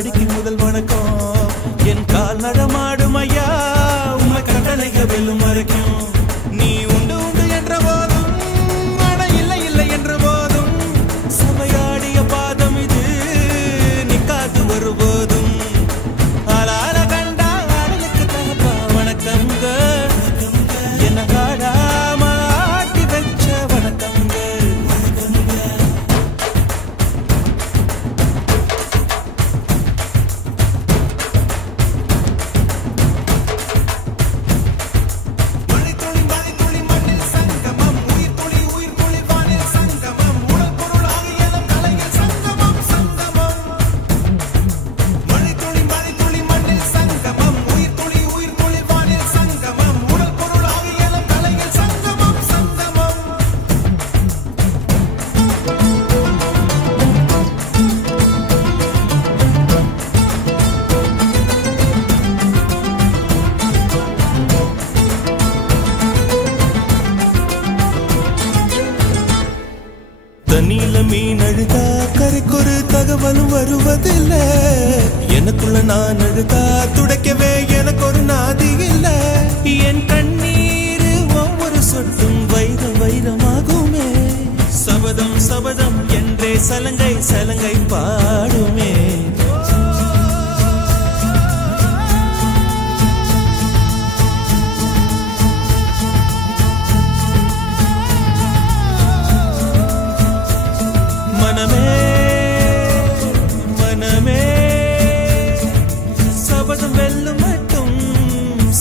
காலடிக்கு முதல் வணக்கம் என் கால் நடமாடும் ஐயா உம்மை கட்டளைக வெல்லும் வரைக்கும் நீ உண்டு உண்டு என்ற போதும் ஆனா இல்லை இல்லை என்ற போதும் சமையாடிய பாதம் இது நிக்காது ஒருபோதும் ஆளால கண்டா ஆடலுக்கு தகப்பா வணக்கம்ங்க என்ன காடாம ஆட்டி வச்ச வணக்கம்ங்க தண்ணியில மீன் அழுதா கரைக்கொரு தகவலும் வருவதில்லை எனக்குள்ள நான் அழுதா துடைக்கவே எனக்கு ஒரு நாதி இல்லை என் கண்ணீர் ஒவ்வொரு சொட்டும் வைரம் வைரமாகுமே சபதம் சபதம் என்றே சலங்கை சலங்கை பாடுமே மனமே சபதம் வெல்லும் மட்டும்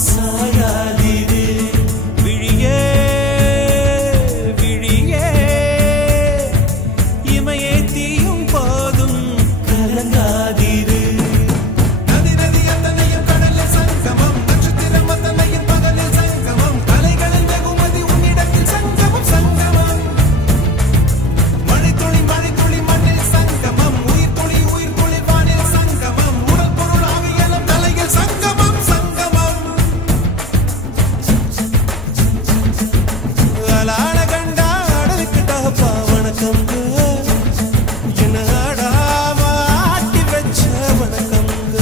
சாயாதீரு விழியே விழியே இமையே தீயும் போதும் கலங்காதீரு நதி நதி அத்தனையும் கடலில் சங்கமம் நட்சத்திரம் அத்தனையும் பகலில் சங்கமம் அலைகளில் வெகுமதி உன்னிடத்தில் சங்கமம் சங்கமம் மழை துளி மண்ணில் சங்கமம் உயிர் துளி வானில் சங்கமம் உடல் பொருள் ஆவியலும் தலையில் சங்கமம் சங்கமம் அலாட கண்டா அடலுக்கு தகப்பா வணக்கம்ங்க என்ன ஆடாம ஆட்டி வச்ச வணக்கம்ங்க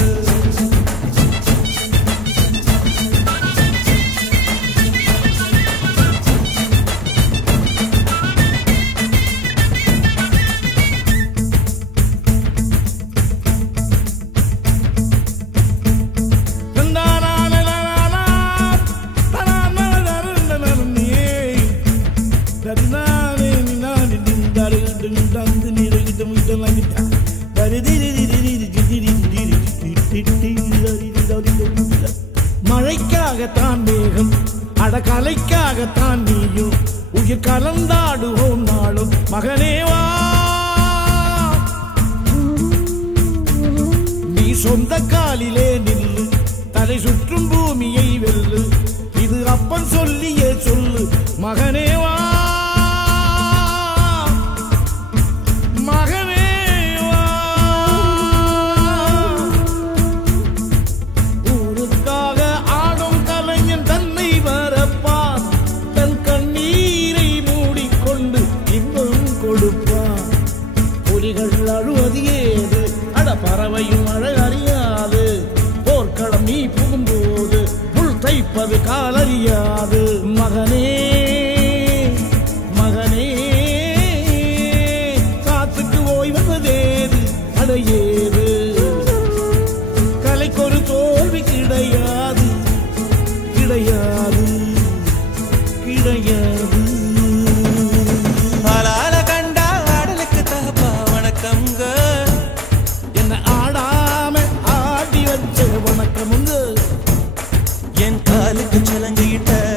மழைக்காகத்தான் மேகம் அடகலைக்காகத்தான் நீயும் உயிர் கலந்தாடுவோம் நாளும் மகனேவா நீ சொந்த காலிலே நில்லு தலை சுற்றும் பூமியை வெல்லு இது அப்பன் சொல்லியே சொல்லு மகனேவா அழுவது ஏது அட பறவையும் அழகறியாது போர்க்களம் நீ புகும்போது புல் தைப்பது காலறியாது மகனே மகனே காத்துக்கு ஓய்வதேது அடையேது கலைக்கொரு தோல்வி கிடையாது கிடையாது கிடையாது என்ன ஆடாம ஆடி வச்ச வணக்கமுங்க என் காலுக்கு சலங்கையிட்ட